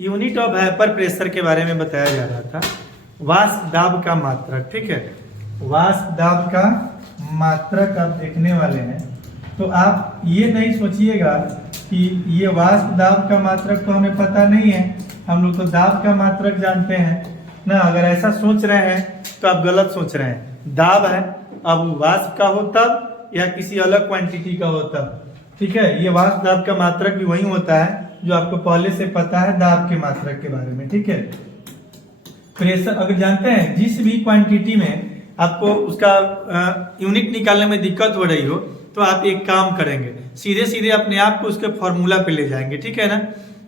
Unit of hyper pressure के बारे में बताया जा रहा था। वाष्प दाब का मात्रक, ठीक है, वाष्प दाब का मात्रक आप देखने वाले हैं। तो आप ये नहीं सोचिएगा कि ये वाष्प दाब का मात्रक तो हमें पता नहीं है, हम लोग तो दाब का मात्रक जानते हैं ना। अगर ऐसा सोच रहे हैं तो आप गलत सोच रहे हैं। दाब है, अब वाष्प का हो तब या किसी अलग क्वांटिटी का हो तब, ठीक है। ये वाष्प दाब का मात्रक भी वही होता है जो आपको पहले से पता है दाब के मात्रक के बारे में, ठीक है। प्रेशर अगर जानते हैं, जिस भी क्वांटिटी में आपको उसका यूनिट निकालने में दिक्कत हो रही हो तो आप एक काम करेंगे, सीधे सीधे अपने आप को उसके फॉर्मूला पे ले जाएंगे, ठीक है ना।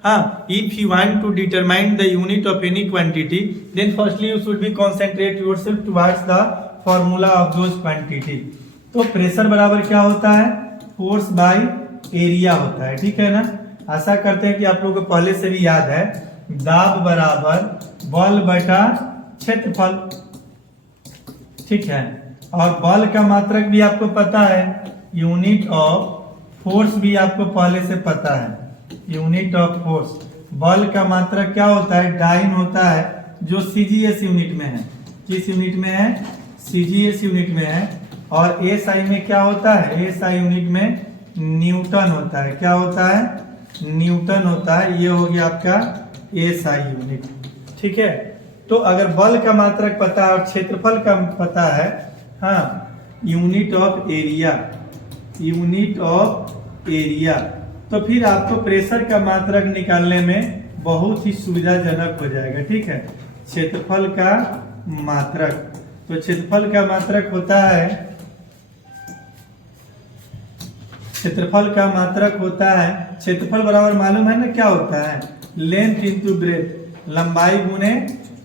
हाँ, if you want to determine the unit of any quantity then firstly you should be concentrate yourself towards the formula of those quantity. तो प्रेशर बराबर क्या होता है, फोर्स बाय एरिया होता है, ठीक है ना। आशा करते हैं कि आप लोगों को पहले से भी याद है, दाब बराबर बल बटा क्षेत्रफल, ठीक है। और बल का मात्रक भी आपको पता है, यूनिट ऑफ फोर्स भी आपको पहले से पता है, यूनिट ऑफ फोर्स। बल का मात्रक क्या होता है, डाइन होता है, जो सीजीएस यूनिट में है। किस यूनिट में है, सीजीएस यूनिट में है। और एसआई में क्या होता है, एसआई यूनिट में न्यूटन होता है। क्या होता है, न्यूटन होता है। ये हो गया आपका एसआई यूनिट, ठीक है। तो अगर बल का मात्रक पता है और क्षेत्रफल का पता है, हाँ, unit of area, unit of area, तो फिर आपको प्रेशर का मात्रक निकालने में बहुत ही सुविधाजनक हो जाएगा, ठीक है। क्षेत्रफल का मात्रक, तो क्षेत्रफल का मात्रक होता है, क्षेत्रफल का मात्रक होता है, क्षेत्रफल बराबर मालूम है ना क्या होता है, लेंथ इंटू ब्रेथ, लंबाई गुने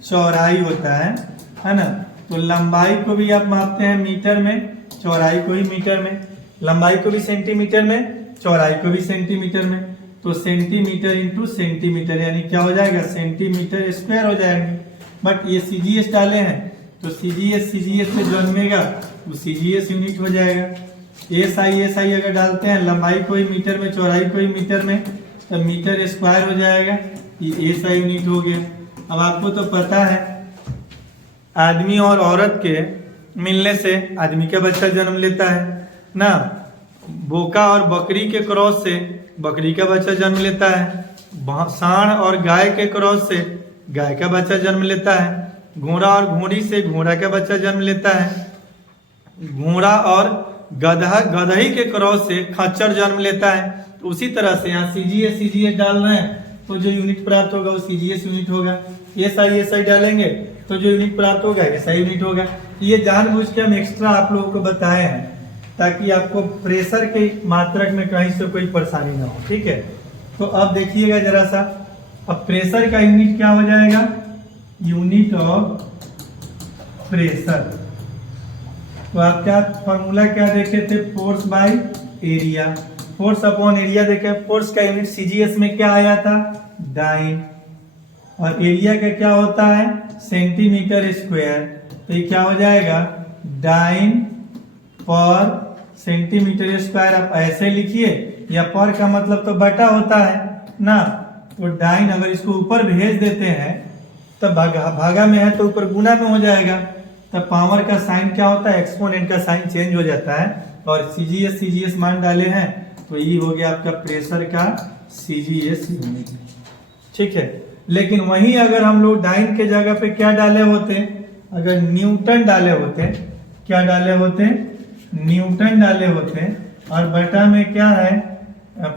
चौड़ाई होता है ना। तो लंबाई को भी आप मापते हैं मीटर में, चौड़ाई को भी मीटर में, लंबाई को भी सेंटीमीटर में, चौड़ाई को भी सेंटीमीटर में। तो सेंटीमीटर इंटू सेंटीमीटर यानी क्या हो जाएगा, सेंटीमीटर स्क्वायर हो जाएंगे। बट ये सीजीएस डाले हैं तो सीजीएस से जन्मेगा वो सीजीएस यूनिट हो जाएगा। एसआई अगर डालते हैं, लंबाई को ही मीटर में, चौड़ाई को ही मीटर में, तो मीटर स्क्वायर हो जाएगा, ये एसआई यूनिट हो गया। अब आपको तो पता है, आदमी और औरत के मिलने से आदमी का बच्चा जन्म लेता है ना, बोका और बकरी के क्रॉस से बकरी का बच्चा जन्म लेता है, सांड और गाय के क्रॉस से गाय का बच्चा जन्म लेता है, घोड़ा और घोड़ी से घोड़ा का बच्चा जन्म लेता है, घोड़ा और गधही के क्रॉस से खच्चर जन्म लेता है। तो उसी तरह से यहाँ सीजीएस डाल रहे हैं तो जो यूनिट प्राप्त होगा वो सीजीएस यूनिट होगा। एसआई डालेंगे तो जो यूनिट प्राप्त होगा एसआई यूनिट होगा। ये जानबूझ के हम एक्स्ट्रा आप लोगों को बताए हैं ताकि आपको प्रेशर के मात्रक में कहीं से कोई परेशानी ना हो, ठीक है। तो अब देखिएगा जरा सा, अब प्रेशर का यूनिट क्या हो जाएगा, यूनिट ऑफ प्रेशर। तो आप क्या फॉर्मूला क्या देखे थे, force by area, force upon area देखे। फोर्स का यूनिट सीजीएस में क्या आया था, डाइन, और एरिया का क्या होता है, सेंटीमीटर स्क्वायर। तो ये क्या हो जाएगा, डाइन पर सेंटीमीटर स्क्वायर। आप ऐसे लिखिए, या पर का मतलब तो बटा होता है ना, तो डाइन अगर इसको ऊपर भेज देते हैं तब भागा में है तो ऊपर गुना में हो जाएगा, तब पावर का साइन क्या होता है, एक्सपोनेंट का साइन चेंज हो जाता है। और सीजीएस मान डाले हैं तो ये हो गया आपका प्रेशर का सीजीएस यूनिट, ठीक है। लेकिन वहीं अगर हम लोग डाइन के जगह पे क्या डाले होते, अगर न्यूटन डाले होते, क्या डाले होते, न्यूटन डाले होते, और बटा में क्या है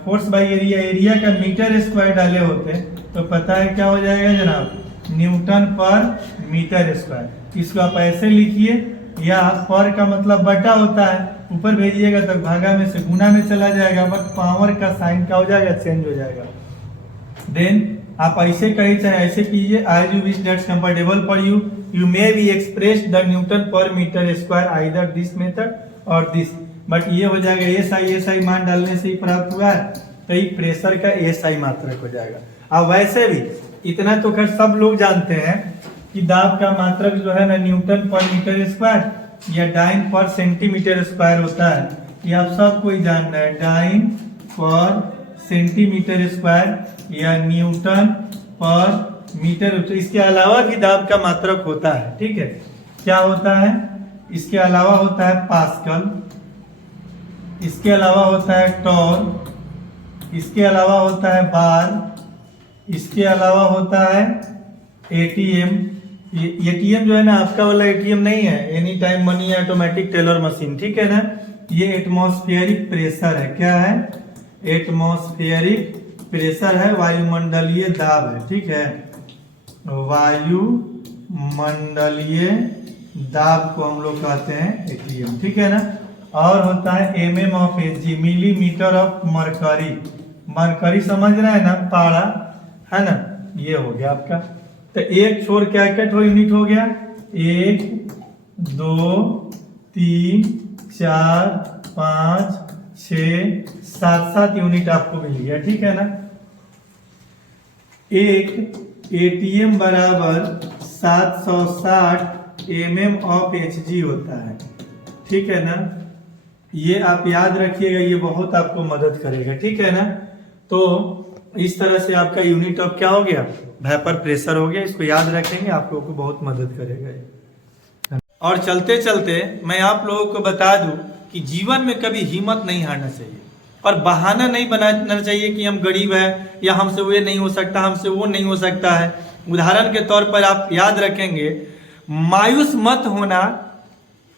फोर्स बाय एरिया, एरिया का मीटर स्क्वायर डाले होते, तो पता है क्या हो जाएगा जनाब, न्यूटन पर मीटर स्क्वायर। इसको आप ऐसे लिखिए, या पर का मतलब बटा होता है, ऊपर भेजिएगा तो भागा में से गुना में चला जाएगा, बट पावर का साइन क्या हो जाएगा, चेंज हो जाएगा। देन आप ऐसे कहीं चाहे ऐसे कीजिए, as you wish that's comfortable for you, you may be expressed the Newton per meter square either this method or this, but ये हो जाएगा एसआई मान डालने से ही प्राप्त हुआ है, तो ये प्रेशर का एसआई मात्रक हो जाएगा। अब वैसे भी इतना तो खैर सब लोग जानते हैं कि दाब का मात्रक जो है ना न्यूटन पर मीटर स्क्वायर या डाइन पर सेंटीमीटर स्क्वायर होता है, ये आप सबको ही जानना है, डाइन पर सेंटीमीटर स्क्वायर या न्यूटन पर मीटर। तो इसके अलावा भी दाब का मात्रक होता है, ठीक है। क्या होता है? इसके अलावा होता है पास्कल, इसके अलावा होता है टॉर, इसके अलावा होता है बार, इसके अलावा होता है एटीएम। एटीएम जो है ना, आपका वाला एटीएम नहीं है, any time money automatic teller machine, ठीक है ना। ये एटमॉस्फेरिक प्रेशर है। क्या है? एटमॉस्फेरिक प्रेशर है, वायुमंडलीय दाब है, ठीक है। वायुमंडलीय दाब को हम लोग कहते हैं एटीएम, ठीक है ना। और होता है mm of Hg, millimetre of mercury. Mercury समझ रहे हैं ना, पारा है ना, ये हो गया आपका। तो एक छोर क्या यूनिट हो गया? 1 2 3 4 5 6 7 यूनिट आपको मिल गया, ठीक है ना। एक एटीएम बराबर 760 mm ऑफ Hg होता है, ठीक है ना। ये आप याद रखिएगा, ये बहुत आपको मदद करेगा, ठीक है ना। तो इस तरह से आपका यूनिट ऑफ क्या हो गया? वेपर प्रेशर हो गया। इसको याद रखेंगे, आप लोगों को बहुत मदद करेगा। और चलते चलते मैं आप लोगों को बता दूं कि जीवन में कभी हिम्मत नहीं हारना चाहिए और बहाना नहीं बनाना चाहिए कि हम गरीब हैं या हमसे वो नहीं हो सकता, हमसे वो नहीं हो सकता है। उदाहरण के तौर पर आप याद रखेंगे, मायूस मत होना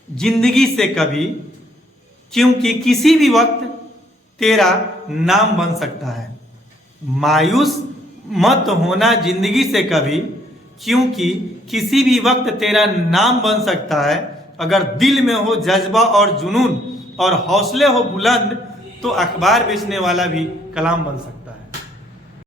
जिंदगी से कभी, क्योंकि किसी भी वक्त तेरा नाम बन सकता है। मायूस मत होना जिंदगी से कभी, क्योंकि किसी भी वक्त तेरा नाम बन सकता है। अगर दिल में हो जज्बा और जुनून और हौसले हो बुलंद, तो अखबार बेचने वाला भी कलाम बन सकता है।